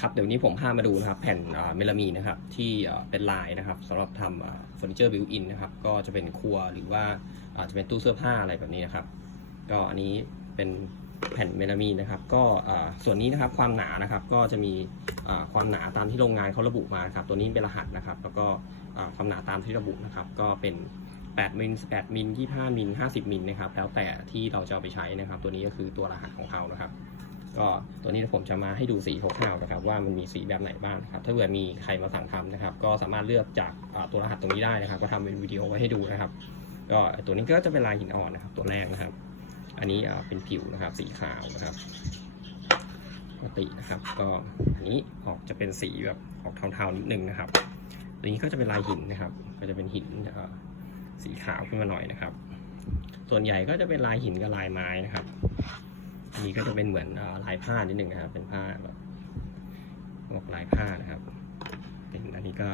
ครับเดี๋ยวนี้ผมพามาดูนะครับแผ่นเมลามีนนะครับที่เป็นลายนะครับสำหรับทำเฟอร์นิเจอร์บิวอินนะครับก็จะเป็นครัวหรือว่าอาจจะเป็นตู้เสื้อผ้าอะไรแบบนี้นะครับ ก็อันนี้เป็นแผ่นเมลามีนนะครับก็ส่วนนี้นะครับความหนานะครับก็จะมีความหนาตามที่โรงงานเขาระบุมาครับตัวนี้เป็นรหัสนะครับ แล้วก็ความหนาตามที่ระบุนะครับ ก็เป็น 8มิล18มิล25มิล50มิลนะครับแล้วแต่ที่เราจะเอาไปใช้นะครับ ตัวนี้ก็คือตัวรหัสของเขานะครับ ก็ตัวนี้ผมจะมาให้ดูสีคร่าวๆนะครับว่ามันมีสีแบบไหนบ้างครับถ้าเกิดมีใครมาสั่งทำนะครับ ก็สามารถเลือกจากตัวรหัสตรงนี้ได้นะครับ ก็ทำเป็นวิดีโอไว้ให้ดูนะครับ ก็ตัวนี้ก็จะเป็นลายหินอ่อนนะครับ ตัวแรกนะครับ อันนี้เป็นผิวนะครับ สีขาวนะครับปกตินะครับ ก็อันนี้ออกจะเป็นสีแบบออกเทาๆนิดนึงนะครับตัวนี้ก็จะเป็นลายหินนะครับ ก็จะเป็นหินสีขาวขึ้นมาหน่อยนะครับ ส่วนใหญ่ก็จะเป็นลายหินกับลายไม้นะครับ นนี้ก็จะเป็นเหมือนลายผ้านิดหนึ่งนะครับ เป็นผ้าแบบบอกลายผ้านะครับ เป็นอันนี้ก็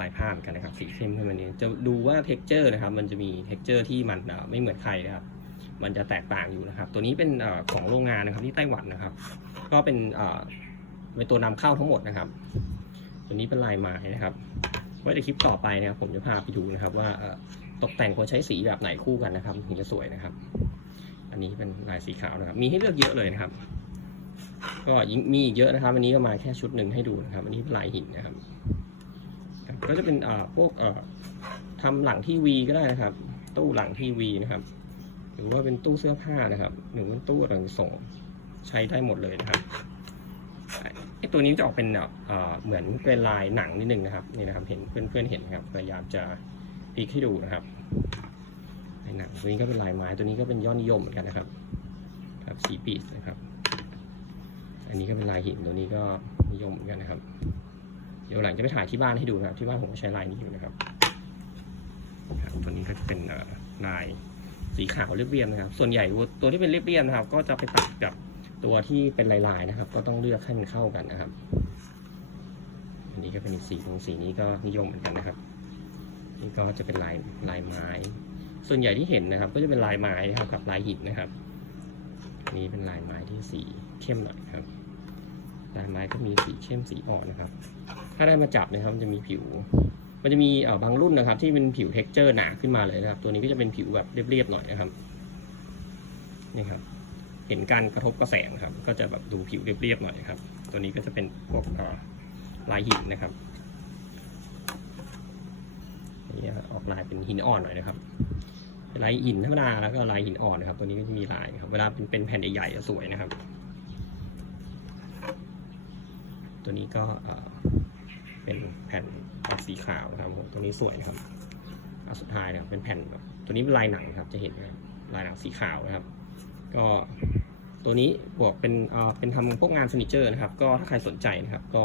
ลายผ้าเหมือนกันนะครับ สีเข้มขึ้นมานี้จะดูว่าเท็กเจอร์นะครับ มันจะมีเท็กเจอร์ที่มันไม่เหมือนใครนะครับ มันจะแตกต่างอยู่นะครับ ตัวนี้เป็นของโรงงานนะครับที่ไต้หวันนะครับ ก็เป็นเป็นตัวนำเข้าทั้งหมดนะครับ ตัวนี้เป็นลายไม้นะครับไว้ในคลิปต่อไปนะครับ ผมจะพาไปดูนะครับ ว่าตกแต่งควรใช้สีแบบไหนคู่กันนะครับ ถึงจะสวยนะครับ อันนี้เป็นลายสีขาวนะครับ มีให้เลือกเยอะเลยนะครับ ก็ยิ่งมีอีกเยอะนะครับ อันนี้ก็มาแค่ชุดหนึ่งให้ดูนะครับ อันนี้ลายหินนะครับ ก็จะเป็นอ่าพวกเอ่อทำหลังทีวีก็ได้นะครับ ตู้หลังทีวีนะครับ หรือว่าเป็นตู้เสื้อผ้านะครับหรือเป็นตู้หลังส่งใช้ได้หมดเลยนะครับไอตัวนี้จะออกเป็นเอ่อเหมือนเป็นลายหนังนิดนึงนะครับนี่นะครับ เห็นเพื่อนๆเห็นนะครับพยายามจะพลิกให้ดูนะครับ หนังตัวนี้ก็เป็นลายไม้ตัวนี้ก็เป็นยอดนิยมเหมือนกันนะครับ ครับสีปีสนะครับ อันนี้ก็เป็นลายหินตัวนี้ก็นิยมเหมือนกันนะครับ เดี๋ยวหลังจะไปถ่ายที่บ้านให้ดูนะครับ ที่บ้านผมก็ใช้ลายนี้อยู่นะครับครับตัวนี้ก็จะเป็นลายสีขาวเรียบๆนะครับ ส่วนใหญ่ตัวที่เป็นเรียบๆนะครับ ก็จะไปตัดกับตัวที่เป็นลายๆนะครับ ก็ต้องเลือกให้มันเข้ากันนะครับ อันนี้ก็เป็นสีตรงสีนี้ก็นิยมเหมือนกันนะครับ นี่ก็จะเป็นลายลายไม้ ส่วนใหญ่ที่เห็นนะครับ ก็จะเป็นลายไม้นะครับกับลายหินนะครับ นี้เป็นลายไม้ที่สีเข้มหน่อยครับลายไม้ก็มีสีเข้มสีอ่อนนะครับ ถ้าได้มาจับนะครับมันจะมีผิว มันจะมีเอ่อบางรุ่นนะครับ ที่เป็นผิวเท็กเจอร์หนาขึ้นมาเลยนะครับ ตัวนี้ก็จะเป็นผิวแบบเรียบๆหน่อยนะครับนี่ครับ เห็นการกระทบกระแสงครับ ก็จะแบบดูผิวเรียบๆหน่อยครับ ตัวนี้ก็จะเป็นพวกลายหินนะครับนี่ออกลายเป็นหินอ่อนหน่อยนะครับ ลายหินธรรมดาแล้วก็ลายหินอ่อนนะครับ ตัวนี้ก็จะมีลายครับ เวลาเป็นเป็นแผ่นใหญ่ๆจะสวยนะครับ ตัวนี้ก็เป็นแผ่นออกสีขาวนะครับผมตัวนี้สวยนะครับอันสุดท้ายนะครับ เป็นแผ่นแบบตัวนี้เป็นลายหนังครับ จะเห็นนะลายหนังสีขาวนะครับ ก็ตัวนี้บวกเป็นเอ่อเป็นทำพวกงานเฟอร์นิเจอร์นะครับ ก็ถ้าใครสนใจนะครับ ก็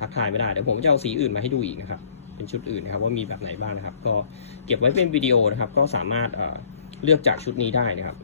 ทักทายไม่ได้เดี๋ยวผมจะเอาสีอื่นมาให้ดูอีกนะครับ เป็นชุดอื่นนะครับว่ามีแบบไหนบ้างนะครับ ก็เก็บไว้เป็นวิดีโอนะครับ ก็สามารถเอ่อเลือกจากชุดนี้ได้นะครับ